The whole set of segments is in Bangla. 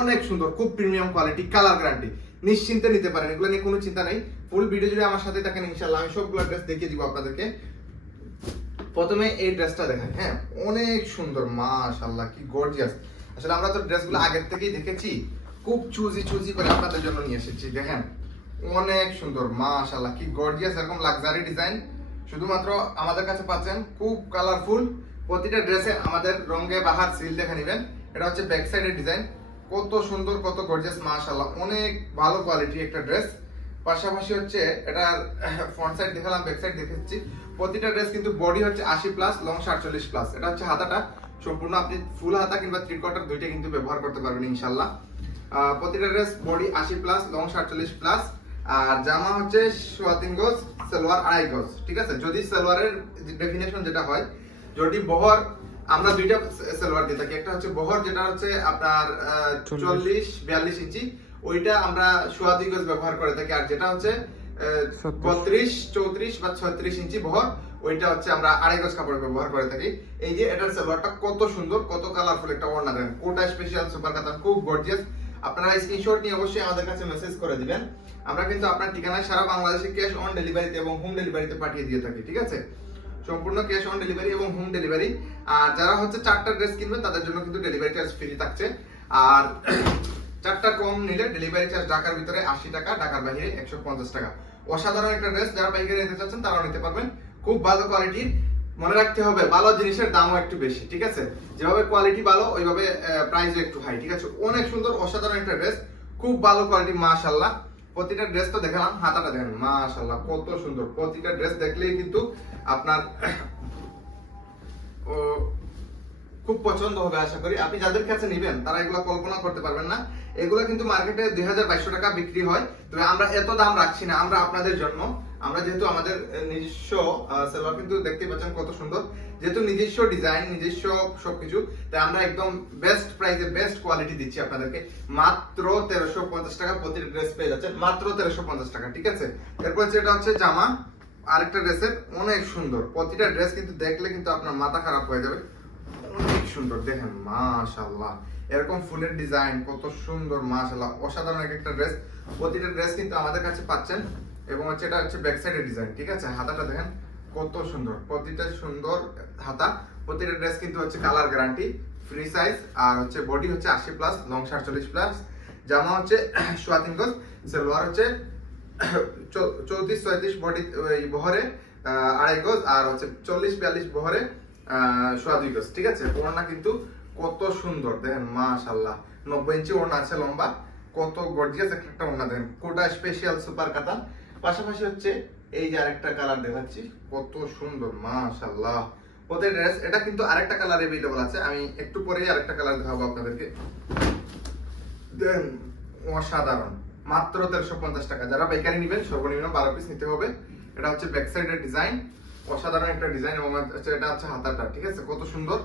অনেক সুন্দর, খুব প্রিমিয়াম কোয়ালিটি, কালার গ্যারান্টি, নিশ্চিন্তে নিতে পারেন, এগুলো নিয়ে কোনো চিন্তা নেই। ফুল ভিডিও জুড়ে আমার সাথে থাকেন ইনশাআল্লাহ, আমি সবগুলো ড্রেস দেখিয়ে দিব আপনাদেরকে। প্রথমে এই ড্রেসটা দেখেন, হ্যাঁ অনেক সুন্দর, মাশাআল্লাহ কি গর্জিয়াস। আসলে আমরা তো ড্রেসগুলো আগের থেকেই দেখেছি, খুব চুজি করে আপনাদের জন্য নিয়ে এসেছি। দেখেন অনেক সুন্দর, মাশাআল্লাহ কি গর্জিয়াস, এরকম লাক্সারি ডিজাইন শুধুমাত্র আমাদের কাছে পাচ্ছেন, খুব কালারফুল। প্রতিটা ড্রেসে আমাদের রঙে বাহার সিল দেখে নেবেন। এটা হচ্ছে ব্যাক সাইডের ডিজাইন, কত সুন্দর, কত গর্জিয়াস, মাশাআল্লাহ অনেক ভালো কোয়ালিটি একটা ড্রেস। পাশাপাশি হচ্ছে এটার ফ্রন্ট সাইড দেখালাম, ব্যাক সাইড দেখেছি। প্রতিটা ড্রেস কিন্তু বডি হচ্ছে 80 প্লাস, লং 47 প্লাস। এটা হচ্ছে হাতাটা, সম্পূর্ণ আপনি ফুল হাতা কিংবা 3/4 দুইটা কিন্তু ব্যবহার করতে পারবেন ইনশাআল্লাহ। প্রতিটা dress body 80 plus, long 47 plus. আর জামা হচ্ছে 3.25 গজ, সালোয়ার 2.5 গজ। ঠিক আছে, যদি সালোয়ারের ডেফিনেশন যেটা হয়, যদি বহর, আমরা দুইটা সালোয়ার দিয়ে থাকি, একটা হচ্ছে বহর যেটা হচ্ছে আপনার 40-42 ইঞ্চি, ওইটা আমরা 2.25 গজ ব্যবহার করে থাকি। আর যেটা হচ্ছে 32-34 বা 36 ইঞ্চি বহর, ওইটা হচ্ছে আমরা 2.5 গজ কাপড় ব্যবহার করে থাকি। এই যে এটার সালোয়ারটা কত সুন্দর, কত কালারফুল একটা ওড়না দেন, কোটা স্পেশাল সুপার কাতান, খুব গর্জিয়াস। আপনারা স্ক্রিনশট নিয়ে অবশ্যই আমাদের কাছে মেসেজ করে দিবেন। আমরা কিন্তু আপনার ঠিকানায় সারা বাংলাদেশে ক্যাশ অন ডেলিভারিতে এবং হোম ডেলিভারিতে পাঠিয়ে দিয়ে থাকি। ঠিক আছে, সম্পূর্ণ ক্যাশ অন ডেলিভারি এবং হোম ডেলিভারি। আর যারা হচ্ছে 4টা ড্রেস কিনবেন তাদের জন্য কিন্তু ডেলিভারি চার্জ ফ্রি থাকছে। আর 4টা কম নিলে ডেলিভারি চার্জ ঢাকার ভিতরে 80 টাকা, ঢাকার বাইরে 150 টাকা। অসাধারণ একটা ড্রেস, যারা পাইকারি নিতে চাচ্ছেন তারাও নিতে পারবেন, খুব ভালো কোয়ালিটির। মনে রাখতে হবে, ভালো জিনিসের দামও একটু বেশি। ঠিক আছে, যেভাবে কোয়ালিটি ভালো ওইভাবে প্রাইসও একটু হাই। ঠিক আছে, অনেক সুন্দর অসাধারণ একটা ড্রেস, খুব ভালো কোয়ালিটি, মাশাআল্লাহ। প্রতিটা ড্রেস তো দেখালাম, হাতাটা দেখেন মাশাআল্লাহ কত সুন্দর। প্রতিটা ড্রেস দেখলেই কিন্তু আপনার খুব পছন্দ হবে আশা করি। আপনি যাদের কাছে নেবেন তারা এগুলো কল্পনা করতে পারবেন না। এগুলো কিন্তু মার্কেটে 2200 টাকা বিক্রি হয়, তবে আমরা এত দাম রাখছি না, আমরা আপনাদের জন্য। আমরা যেহেতু আমাদের নিজস্ব সালোয়ার, কিন্তু দেখতে পাচ্ছেন কত সুন্দর, যেহেতু নিজস্ব ডিজাইন, নিজস্ব সবকিছু, তাই আমরা একদম বেস্ট প্রাইসে বেস্ট কোয়ালিটি দিচ্ছি আপনাদেরকে। মাত্র 1350 টাকা প্রতিটা ড্রেস পেয়ে যাচ্ছেন, মাত্র 1350 টাকা। ঠিক আছে, এরপর যেটা হচ্ছে জামা, আরেকটা ড্রেসের অনেক সুন্দর। প্রতিটা ড্রেস কিন্তু দেখলে কিন্তু আপনার মাথা খারাপ হয়ে যাবে, অনেক সুন্দর। দেখেন মাশাআল্লাহ, এরকম ফুলের ডিজাইন কত সুন্দর, মাশাআল্লাহ অসাধারণ একটা ড্রেস। প্রতিটা ড্রেস কিন্তু আমাদের কাছে পাচ্ছেন। এবং হচ্ছে এটা হচ্ছে ব্যাক সাইডের ডিজাইন। ঠিক আছে, হাতাটা দেখেন কত সুন্দর, প্রতিটা সুন্দর হাতা। প্রতিটা ড্রেস কিন্তু হচ্ছে কালার গ্যারান্টি, ফ্রি সাইজ। আর হচ্ছে বডি হচ্ছে 80 প্লাস, লং 47 প্লাস। জামা হচ্ছে 3.25 গজ, সালোয়ার হচ্ছে 34-36 বডি বহরে 2.5 গজ, আর হচ্ছে 40-42 বহরে 2.25 গজ। ঠিক আছে, ওড়না কিন্তু কত সুন্দর দেখেন মাশাআল্লাহ, 90 ইঞ্চি ওড়না আছে লম্বা, কত গর্জিয়াস একটা ওড়না দেখেন, কোটা স্পেশাল সুপার কাতান। পাশাপাশি হচ্ছে এই যে আরেকটা কালার দেখাচ্ছি, কত সুন্দর মাশাআল্লাহ। ওদের ড্রেস এটা কিন্তু আরেকটা কালার अवेलेबल আছে, আমি একটু পরেই আরেকটা কালার দেখাবো আপনাদেরকে। দেন অসাধারণ, মাত্র 1350 টাকা। যারা পাইকারি নেবেন সর্বনিম্ন 12 পিস নিতে হবে। এটা হচ্ছে ব্যাক সাইডের ডিজাইন, অসাধারণ একটা ডিজাইন। এবং এটা হচ্ছে হাতাটা। ঠিক আছে, কত সুন্দর,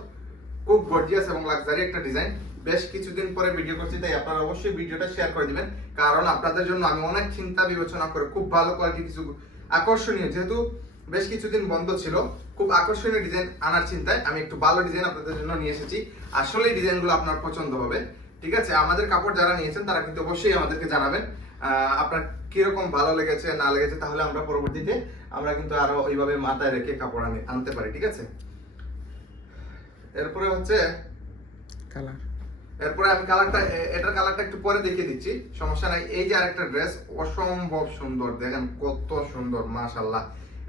খুব গর্জিয়াস এবং লাক্সারি একটা ডিজাইন। বেশ কিছুদিন পরে ভিডিও করছি, তাই আপনারা অবশ্যই ভিডিওটা শেয়ার করে দিবেন, কারণ আপনাদের জন্য আমি অনেক চিন্তা বিবেচনা করে খুব ভালো কোয়ালিটি কিছু আকর্ষণীয়, যেহেতু বেশ কিছুদিন বন্ধ ছিল, খুব আকর্ষণীয় ডিজাইন আনার চিন্তায় আমি একটু ভালো ডিজাইন আপনাদের জন্য নিয়ে এসেছি। আসলে এই ডিজাইনগুলো আপনার পছন্দ হবে। ঠিক আছে, আমাদের কাপড় যারা নিয়েছেন তারা কিন্তু অবশ্যই আমাদেরকে জানাবেন আপনার কিরকম ভালো লেগেছে না লেগেছে, তাহলে আমরা পরবর্তীতে আমরা কিন্তু আরো ওইভাবে মাথায় রেখে কাপড় আনতে পারি। ঠিক আছে, এরপরে হচ্ছে কালার, এরপরে আমি কালারটা, এটার কালারটা একটু পরে দেখিয়ে দিচ্ছি, সমস্যা নাই। এই যে আরেকটা ড্রেস অসম্ভব সুন্দর, দেখেন কত সুন্দর মাশাআল্লাহ।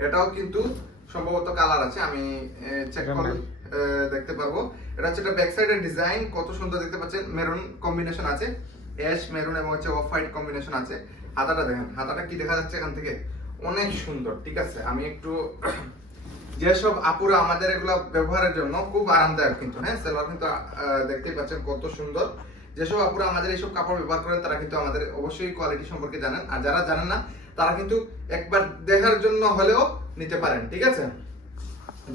এটাও কিন্তু সম্ভবত কালার আছে, আমি চেক করে দেখতে পারবো। এটা হচ্ছে ব্যাক সাইডের ডিজাইন, কত সুন্দর দেখতে পাচ্ছেন, মেরুন কম্বিনেশন আছে, অ্যাশ মেরুন এবং হচ্ছে অফ হোয়াইট কম্বিনেশন আছে। হাতাটা দেখেন, হাতাটা কি দেখা যাচ্ছে এখান থেকে, অনেক সুন্দর। ঠিক আছে, আমি একটু যেসব আপুরা আমাদের এগুলো ব্যবহারের জন্য খুব আরামদায়ক কিন্তু, হ্যাঁ সালোয়ার কিন্তু দেখতেই পাচ্ছেন কত সুন্দর। যেসব আপুরা আমাদের এইসব কাপড় ব্যবহার করেন তারা কিন্তু আমাদের অবশ্যই কোয়ালিটি সম্পর্কে জানেন, আর যারা জানেন না তারা কিন্তু একবার দেখার জন্য হলেও নিতে পারেন। ঠিক আছে,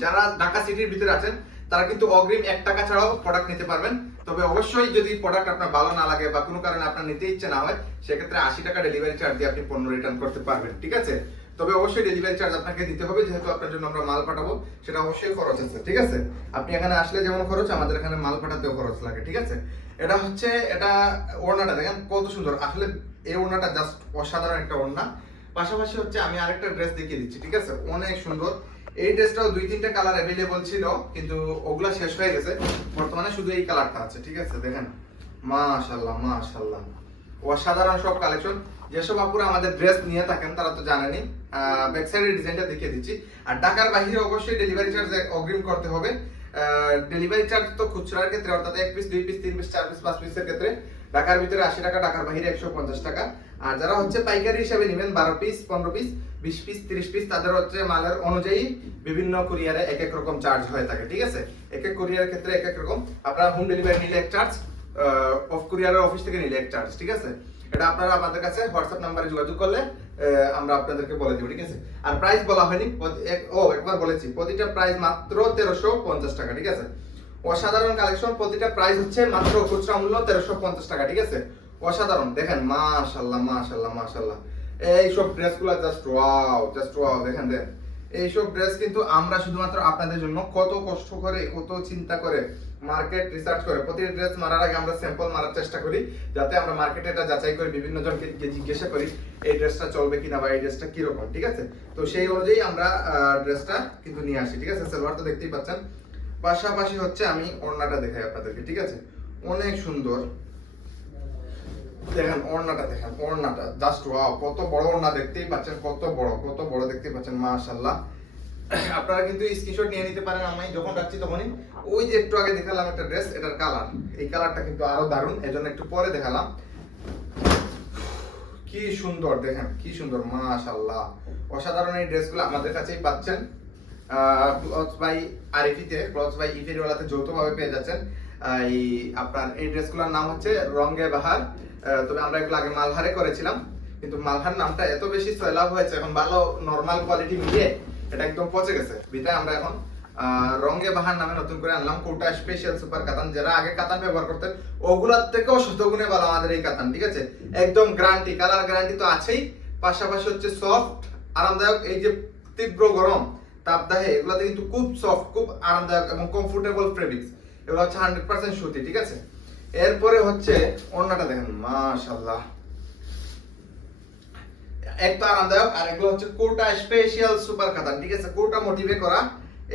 যারা ঢাকা সিটির ভিতরে আছেন তারা কিন্তু অগ্রিম 1 টাকা ছাড়াও প্রোডাক্ট নিতে পারবেন। তবে অবশ্যই যদি প্রোডাক্ট আপনার ভালো না লাগে বা কোনো কারণে আপনার নিতে ইচ্ছে না হয়, সেক্ষেত্রে 80 টাকা ডেলিভারি চার্জ দিয়ে আপনি পণ্য রিটার্ন করতে পারবেন। ঠিক আছে, তবে অবশ্যই ডেলিভারি চার্জ আপনাকে দিতে হবে, যেহেতু আপনার জন্য আমরা মাল পাঠাবো, সেটা অবশ্যই খরচ আছে। ঠিক আছে, আপনি এখানে আসলে যেমন খরচ, আমাদের এখানে মাল পাঠাতেও খরচ লাগে। ঠিক আছে, এটা হচ্ছে এটা ওড়নাটা দেখেন কত সুন্দর, আসলে এই ওড়নাটা জাস্ট অসাধারণ একটা ওড়না। পাশাপাশি হচ্ছে আমি আরেকটা ড্রেস দেখিয়ে দিচ্ছি, ঠিক আছে, অনেক সুন্দর। এই ড্রেসটাও 2-3টা কালার অ্যাভেলেবল ছিল, কিন্তু ওগুলা শেষ হয়ে গেছে, বর্তমানে শুধু এই কালারটা আছে, ঠিক আছে। দেখেন মাশাআল্লাহ মাশাআল্লাহ, অসাধারণ সব কালেকশন। যেসব আপুরা আমাদের ড্রেস নিয়ে থাকেন তারা তো জানেনই। ব্যাক সাইডের ডিজাইনটা দেখিয়ে দিচ্ছি। আর ঢাকার বাইরে অবশ্যই ডেলিভারি চার্জ অগ্রিম করতে হবে। ডেলিভারি চার্জ তো খুচরার ক্ষেত্রে, অর্থাৎ 1 পিস 2 পিস 3 পিস 4 পিস 5 পিসের ক্ষেত্রে ঢাকার ভিতরে 80 টাকা, ঢাকার বাইরে 150 টাকা। আর যারা হচ্ছে পাইকারি হিসাবে নেবেন 12 পিস 15 পিস 20 পিস 30 পিস, তাদের হচ্ছে মালের অনুযায়ী বিভিন্ন কুরিয়ারে এক এক রকম চার্জ হয়ে থাকে, ঠিক আছে। এক এক কুরিয়ারের ক্ষেত্রে এক এক রকম। আপনারা হোম ডেলিভারি নিলে এক চার্জ, অফ কুরিয়ারের অফিস থেকে নিলে এক চার্জ, ঠিক আছে। এটা আপনারা আমাদের কাছে হোয়াটসঅ্যাপ নাম্বারে যোগাযোগ করলে আমরা আপনাদেরকে বলে দেব, ঠিক আছে। আর প্রাইস বলা হয়নি, একবার বলেছি, প্রতিটা প্রাইস মাত্র 1350 টাকা, ঠিক আছে। অসাধারণ কালেকশন, প্রতিটা প্রাইস হচ্ছে মাত্র খুচরা মূল্য 1350 টাকা, ঠিক আছে। অসাধারণ, দেখেন মাশাআল্লাহ মাশাআল্লাহ মাশাআল্লাহ, এইসব ড্রেসগুলো জাস্ট ওয়াও, দেখেন দেখেন। এইসব ড্রেস কিন্তু আমরা শুধুমাত্র আপনাদের জন্য কত কষ্ট করে, কত চিন্তা করে, মার্কেট রিসার্চ করে, প্রতিটা ড্রেস মারার আগে আমরা স্যাম্পল মারার চেষ্টা করি, যাতে আমরা মার্কেটে এটা যাচাই করে বিভিন্ন জনকে জিজ্ঞাসা করি এই ড্রেসটা চলবে কিনা বা এই ড্রেসটা কিরকম, ঠিক আছে। তো সেই অনুযায়ী আমরা ড্রেসটা কিন্তু নিয়ে আসি, ঠিক আছে। সালোয়ার তো দেখতেই পাচ্ছেন। পাশাপাশি হচ্ছে আমি ওড়নাটা দেখাই আপনাদেরকে, ঠিক আছে, অনেক সুন্দর। দেখেন ওড়নাটা, দেখেন ওড়নাটা জাস্ট ওয়াও, কত বড় ওড়না দেখতেই পাচ্ছেন, কত বড় দেখতেই পাচ্ছেন, মাশাআল্লাহ। আপনারা কিন্তু স্ক্রিনশট নিয়ে নিতে পারেন। আমি যখন রাখছি তখনই ওই যে একটু আগে দেখালাম একটা ড্রেস, এটার কালার, এই কালারটা কিন্তু আরো দারুণ, এজন্য একটু পরে দেখালাম। কি সুন্দর, দেখেন কি সুন্দর, মাশাআল্লাহ। অসাধারণ এই ড্রেসগুলো আমাদের কাছেই পাচ্ছেন ক্লথস বাই আরিফিতে, ক্লথস বাই ইফেরিওয়ালাতে যৌথভাবে পেয়ে যাচ্ছেন। এই আপনার এই ড্রেসগুলোর নাম হচ্ছে রঙ্গে বাহার। তবে আমরা এগুলো আগে মালহারে করেছিলাম, কিন্তু মালহার নামটা এত বেশি সয়লাভ হয়েছে, এখন ভালো নরমাল কোয়ালিটি মিলিয়ে এটা একদম পচে গেছে, বিধায় আমরা এখন রঙ্গে বাহার নামে নতুন করে আনলাম। কোটা স্পেশাল সুপার কাতান, যারা আগে কাতান ব্যবহার করতেন ওগুলার থেকেও শতগুণে ভালো আমাদের এই কাতান, ঠিক আছে। একদম গ্যারান্টি, কালার গ্যারান্টি তো আছেই, পাশাপাশি হচ্ছে সফট আরামদায়ক। এই যে তীব্র গরম তাপদাহে এগুলাতে কিন্তু খুব সফট, খুব আরামদায়ক এবং কমফোর্টেবল ফেব্রিক্স। এগুলো হচ্ছে 100% সুতি, ঠিক আছে। এরপরে হচ্ছে ওড়নাটা দেখেন, মাশাআল্লাহ, এক তো আরামদায়ক, আর এগুলো হচ্ছে কোটা স্পেশাল সুপার কাতান, ঠিক আছে, কোটা মোটিভে করা।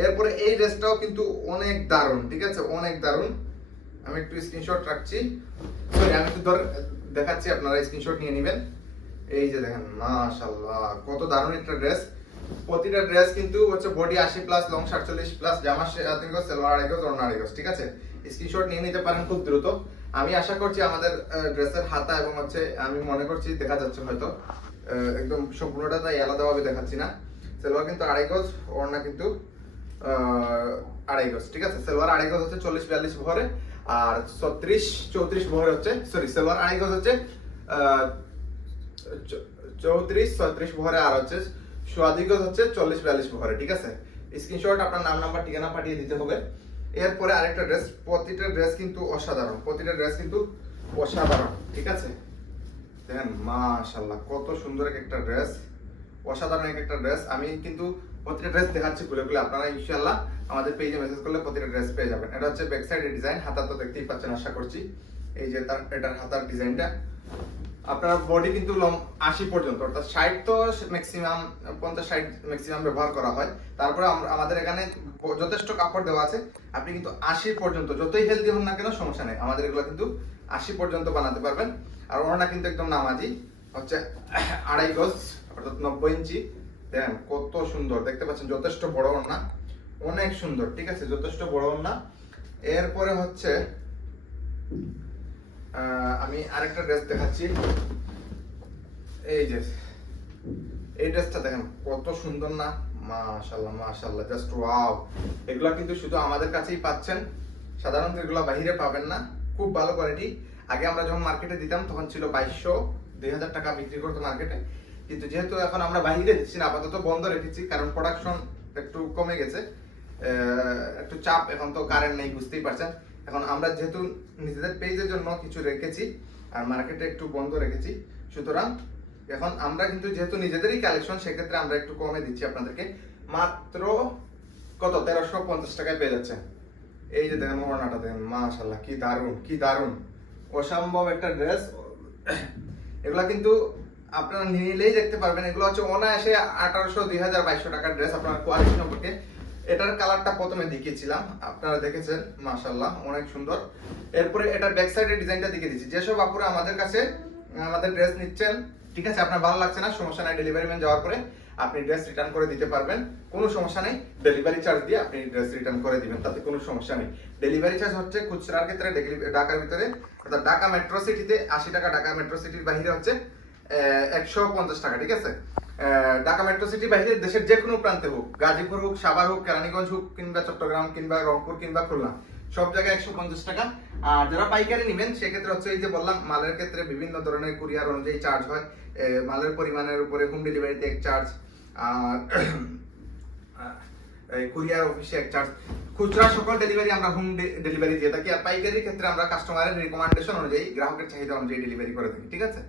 এরপরে এই ড্রেসটাও কিন্তু অনেক দারুণ, ঠিক আছে, অনেক দারুণ। আমি একটু স্ক্রিনশট রাখছি, সরি আমি একটু দেখাচ্ছি, আপনারা স্ক্রিনশট নিয়ে নেবেন। এই যে দেখেন মাশাআল্লাহ, কত দারুণ একটা ড্রেস। প্রতিটা ড্রেস কিন্তু হচ্ছে বডি 80 প্লাস, লং 47 প্লাস, জামা 3 গজ, সালোয়ার 2 গজ, ওড়না 2 গজ, ঠিক আছে। স্ক্রিনশট নিয়ে নিতে পারেন খুব দ্রুত। আমি আশা করছি আমাদের ড্রেসের হাতা এবং হচ্ছে আমি মনে করছি দেখা যাচ্ছে হয়তো একদম সম্পূর্ণটা তাই আলাদাভাবে দেখাচ্ছি না। সালোয়ার কিন্তু 2.5 গজ, ওড়না কিন্তু 2.5 গজ, ঠিক আছে। সালোয়ার 2.5 গজ হচ্ছে 40-42 বহরে, আর 36-34 বহরে হচ্ছে, সরি সালোয়ার 2.5 গজ হচ্ছে 34-36 বহরে, আর হচ্ছে 2.5 গজ হচ্ছে 40-42 বহরে, ঠিক আছে। স্ক্রিনশট আপনার নাম নাম্বার ঠিকানা পাঠিয়ে দিতে হবে। এরপরে আরেকটা ড্রেস, প্রতিটা ড্রেস কিন্তু অসাধারণ, প্রতিটা ড্রেস কিন্তু অসাধারণ, ঠিক আছে। দেখেন মাশাআল্লাহ, কত সুন্দর একটা ড্রেস, অসাধারণ একটা ড্রেস। আমি কিন্তু প্রতিটা ড্রেস দেখাচ্ছি খুলে খুলে, আপনারা ইনশাআল্লাহ আমাদের পেজে মেসেজ করলে প্রতিটা ড্রেস পেয়ে যাবেন। এটা হচ্ছে ব্যাক সাইডের ডিজাইন, হাতা তো দেখতেই পাচ্ছেন আশা করছি। এই যে এটার হাতার ডিজাইনটা, আপনার বডি কিন্তু 80 পর্যন্ত, অর্থাৎ 60 তো ম্যাক্সিমাম, 50-60 ম্যাক্সিমাম ব্যবহার করা হয়। তারপরে আমাদের এখানে যথেষ্ট কাপড় দেওয়া আছে, আপনি কিন্তু 80 পর্যন্ত যতই হেলদি হন না কেন সমস্যা নেই, আমাদের এগুলো কিন্তু 80 পর্যন্ত বানাতে পারবেন। আর ওড়না কিন্তু একদম নামাজি, হচ্ছে 2.5 গজ, অর্থাৎ 90 ইঞ্চি। দেখেন কত সুন্দর, দেখতে পাচ্ছেন যথেষ্ট বড় ওড়না, অনেক সুন্দর, ঠিক আছে, যথেষ্ট বড় ওড়না। এরপরে হচ্ছে আমি আরেকটা ড্রেস দেখাচ্ছি। এই যে এই ড্রেসটা দেখেন কত সুন্দর না, মাশাআল্লাহ মাশাআল্লাহ, জাস্ট ওয়াও। এগুলা কিন্তু শুধু আমাদের কাছেই পাচ্ছেন, সাধারণত এগুলা বাইরে পাবেন না, খুব ভালো কোয়ালিটি। আগে আমরা যখন মার্কেটে দিতাম তখন ছিল 2200-2000 টাকা বিক্রি করতো মার্কেটে, কিন্তু যেহেতু এখন আমরা বাইরে দিচ্ছি না, আপাতত বন্ধ রেখেছি, কারণ প্রোডাকশন একটু কমে গেছে, একটু চাপ, এখন তো কারেন্ট নেই বুঝতেই পারছেন। এখন আমরা যেহেতু নিজেদের পেজের জন্য কিছু রেখেছি আর মার্কেটে একটু বন্ধ রেখেছি, সুতরাং এখন আমরা কিন্তু যেহেতু নিজেদেরই কালেকশন, সেক্ষেত্রে আমরা একটু কমে দিচ্ছি আপনাদেরকে। মাত্র কত 1350 টাকায় পেয়ে যাচ্ছে। এই যে দেখেন ওড়নাটা দেখেন, মাশাআল্লাহ কি দারুণ, কি দারুণ। অসম্ভব একটা ড্রেস। এগুলা কিন্তু আপনারা নিলেই দেখতে পারবেন, এগুলো হচ্ছে অনায়াসে 1800, 2000, 2200 টাকার ড্রেস। আপনার কোয়ালিটি সম্পর্কে এটার কালারটা প্রথমে দেখিয়েছিলাম, আপনারা দেখেছেন, মাশাআল্লাহ অনেক সুন্দর। এরপরে এটার ব্যাক সাইডের ডিজাইনটা দেখিয়ে দিচ্ছি। যেসব আপুরা আমাদের কাছে আমাদের ড্রেস নিচ্ছেন, ঠিক আছে, আপনার ভালো লাগছে না, সমস্যা নাই, ডেলিভারি ম্যান যাওয়ার পরে আপনি ড্রেস রিটার্ন করে দিতে পারবেন, কোনো সমস্যা নেই। ডেলিভারি চার্জ দিয়ে আপনি ড্রেস রিটার্ন করে দিবেন, তাতে কোনো সমস্যা নেই। ডেলিভারি চার্জ হচ্ছে খুচরার ক্ষেত্রে ঢাকার ভিতরে, অর্থাৎ ঢাকা মেট্রো সিটিতে 80 টাকা, ঢাকা মেট্রো সিটির বাইরে হচ্ছে 150 টাকা, ঠিক আছে। ঢাকা মেট্রো সিটির বাইরে দেশের যে কোনো প্রান্তে হোক, গাজীপুর হোক, সাভার হোক, কেরানীগঞ্জ হোক, কিংবা চট্টগ্রাম, কিংবা রংপুর, কিংবা খুলনা, সব জায়গায় 150 টাকা। আর যারা পাইকারি নেবেন সেক্ষেত্রে হচ্ছে এই যে বললাম, মালের ক্ষেত্রে বিভিন্ন ধরনের কুরিয়ার অনুযায়ী চার্জ হয়, মালের পরিমাণের উপরে হোম ডেলিভারিতে এক চার্জ, আর কুরিয়ার অফিসে এক চার্জ। খুচরা সকল ডেলিভারি আমরা হোম ডেলিভারি দিয়ে থাকি, আর পাইকারির ক্ষেত্রে আমরা কাস্টমারের রিকমেন্ডেশন অনুযায়ী, গ্রাহকের চাহিদা অনুযায়ী ডেলিভারি করে থাকি, ঠিক আছে।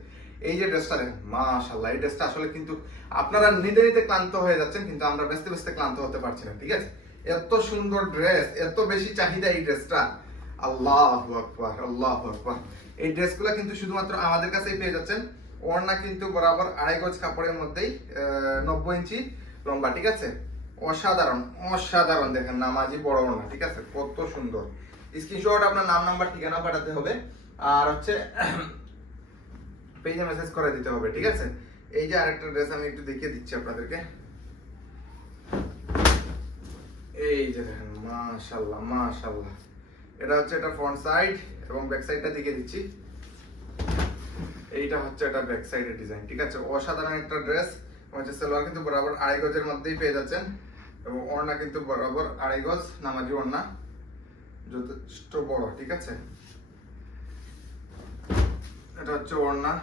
এই যে ড্রেসটা দেখেন, মাশাআল্লাহ, এই ড্রেসটা আসলে কিন্তু আপনারা নিতে নিতে ক্লান্ত হয়ে যাচ্ছেন, কিন্তু আমরা বেচতে বেচতে ক্লান্ত হতে পারছি না, ঠিক আছে। এত সুন্দর ড্রেস, এত বেশি চাহিদা এই ড্রেসটা, আল্লাহু আকবার, আল্লাহু আকবার। এই ড্রেসগুলো কিন্তু শুধুমাত্র আমাদের কাছেই পেয়ে যাচ্ছেন। ওড়না কিন্তু বরাবর 2.5 গজ কাপড়ের মধ্যেই 90 ইঞ্চি লম্বা, ঠিক আছে। অসাধারণ, অসাধারণ, দেখেন নামাজি বড় ওড়না, ঠিক আছে, কত সুন্দর। স্ক্রিনশট আপনার নাম, নাম্বার, ঠিকানা পাঠাতে হবে, আর হচ্ছে পেজে মেসেজ করে দিতে হবে, ঠিক আছে। এই যে আরেকটা ড্রেস আমি একটু দেখিয়ে দিচ্ছি আপনাদেরকে। এই যে দেখেন, মাশাআল্লাহ, মাশাআল্লাহ। এটা হচ্ছে এটা ফ্রন্ট সাইড, এবং ব্যাক সাইডটা দেখিয়ে দিচ্ছি। এইটা হচ্ছে এটা ব্যাক সাইডের ডিজাইন, ঠিক আছে। অসাধারণ একটা ড্রেস। হচ্ছে সালোয়ার কিন্তু বরাবর 2.5 গজের মধ্যেই পেয়ে যাচ্ছেন, এবং ওড়না কিন্তু বরাবর 2.5 গজ নামাজি ওড়না, যথেষ্ট বড়, ঠিক আছে। এটা হচ্ছে ওড়না,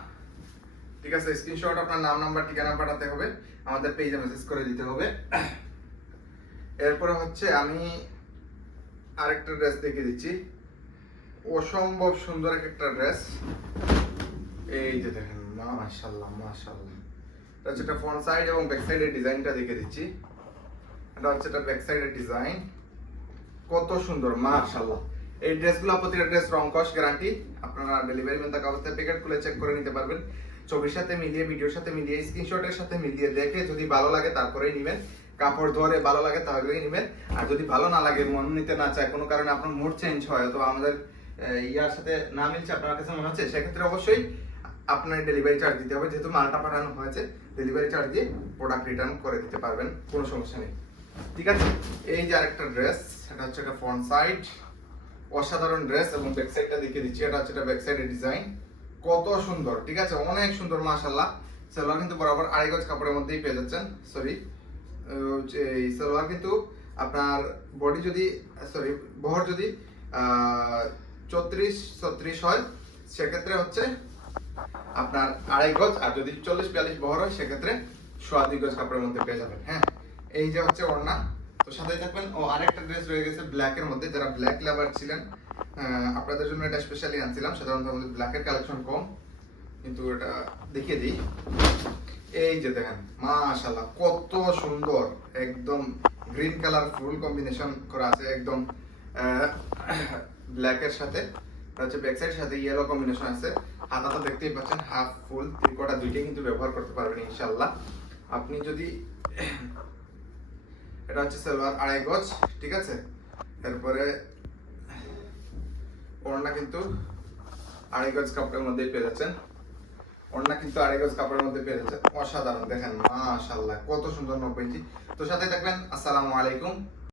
ঠিক আছে। স্ক্রিনশট আপনার নাম, নাম্বার, ঠিকানা পাঠাতে হবে, আমাদের পেজে মেসেজ করে দিতে হবে। এরপরে হচ্ছে আমি আরেকটা ড্রেস দেখিয়ে দিচ্ছি, অসম্ভব সুন্দর একটা ড্রেস। এই যে দেখেন, মাশাআল্লাহ, মাশাআল্লাহ। এটা হচ্ছে এটা ফ্রন্ট সাইড এবং ব্যাক সাইডের ডিজাইনটা দেখিয়ে দিচ্ছি। এটা হচ্ছে এটা ব্যাক সাইডের ডিজাইন, কত সুন্দর, মাশাআল্লাহ। এই ড্রেসগুলো প্রতিটা ড্রেস রং কস গ্যারান্টি, আপনারা ডেলিভারি ম্যান থাকা অবস্থায় প্যাকেট খুলে চেক করে নিতে পারবেন, ছবির সাথে মিলিয়ে, ভিডিওর সাথে মিলিয়ে, স্ক্রিনশটের সাথে মিলিয়ে দেখে যদি ভালো লাগে তারপরেই নেবেন। কাপড় ধরে ভালো লাগে তাহলেই নেবেন, আর যদি ভালো না লাগে, মন নিতে না চায়, কোনো কারণে আপনার মুড চেঞ্জ হয়, অথবা আমাদের ইয়ার সাথে না মিলছে, আপনার কাছে মনে হচ্ছে, সেক্ষেত্রে অবশ্যই আপনার ডেলিভারি চার্জ দিতে হবে। যেহেতু মালটা পাঠানো হয়েছে, ডেলিভারি চার্জ দিয়ে প্রোডাক্ট রিটার্ন করে দিতে পারবেন, কোনো সমস্যা নেই, ঠিক আছে। এই যে আরেকটা ড্রেস, এটা হচ্ছে একটা ফ্রন্ট সাইড, অসাধারণ ড্রেস, এবং ব্যাক সাইডটা দেখিয়ে দিচ্ছি। এটা হচ্ছে এটা ব্যাক সাইডের ডিজাইন, কত সুন্দর, ঠিক আছে, অনেক সুন্দর, মাশাআল্লাহ। সালোয়ার কিন্তু বরাবর 2.5 গজ কাপড়ের মধ্যেই পেয়ে যাচ্ছেন, সরি, এই সালোয়ার কিন্তু আপনার বডি যদি, সরি, বহর যদি 34-36 হয়, সেক্ষেত্রে হচ্ছে আপনার 2.5 গজ, আর যদি 40-42 বহর হয়, সেক্ষেত্রে 2.5 গজ কাপড়ের মধ্যে পেয়ে যাবেন। হ্যাঁ, এই যে হচ্ছে ওড়না। তো সাথে থাকবেন। ও আরেকটা ড্রেস রয়ে গেছে ব্ল্যাকের মধ্যে, যারা ব্ল্যাক লাভার ছিলেন, আপনাদের জন্য এটা স্পেশালি আনছিলাম। সাধারণত আমাদের ব্ল্যাকের কালেকশন কম, কিন্তু এটা দেখিয়ে দিই। এই যে দেখেন, মাশাআল্লাহ, কত সুন্দর, একদম গ্রিন কালার ফুল কম্বিনেশন করা আছে, একদম ব্ল্যাকের সাথে, হচ্ছে ব্যাক সাইড সাথে ইয়েলো কম্বিনেশন আছে। হাতাটা দেখতেই পাচ্ছেন, হাফ ফুল ত্রিকোটা দুইটাই কিন্তু ব্যবহার করতে পারবেন ইনশাআল্লাহ। আপনি যদি, এটা হচ্ছে সালোয়ার 2.5 গজ, ঠিক আছে। এরপরে ওড়না কিন্তু 2.5 গজ কাপড়ের মধ্যেই পেয়ে যাচ্ছেন, ওড়না কিন্তু 2.5 গজ কাপড়ের মধ্যে পেয়ে যাচ্ছেন। অসাধারণ, দেখেন, মাশাআল্লাহ, কত সুন্দর, 90 ইঞ্চি। তো সাথে থাকবেন। আসসালামু আলাইকুম।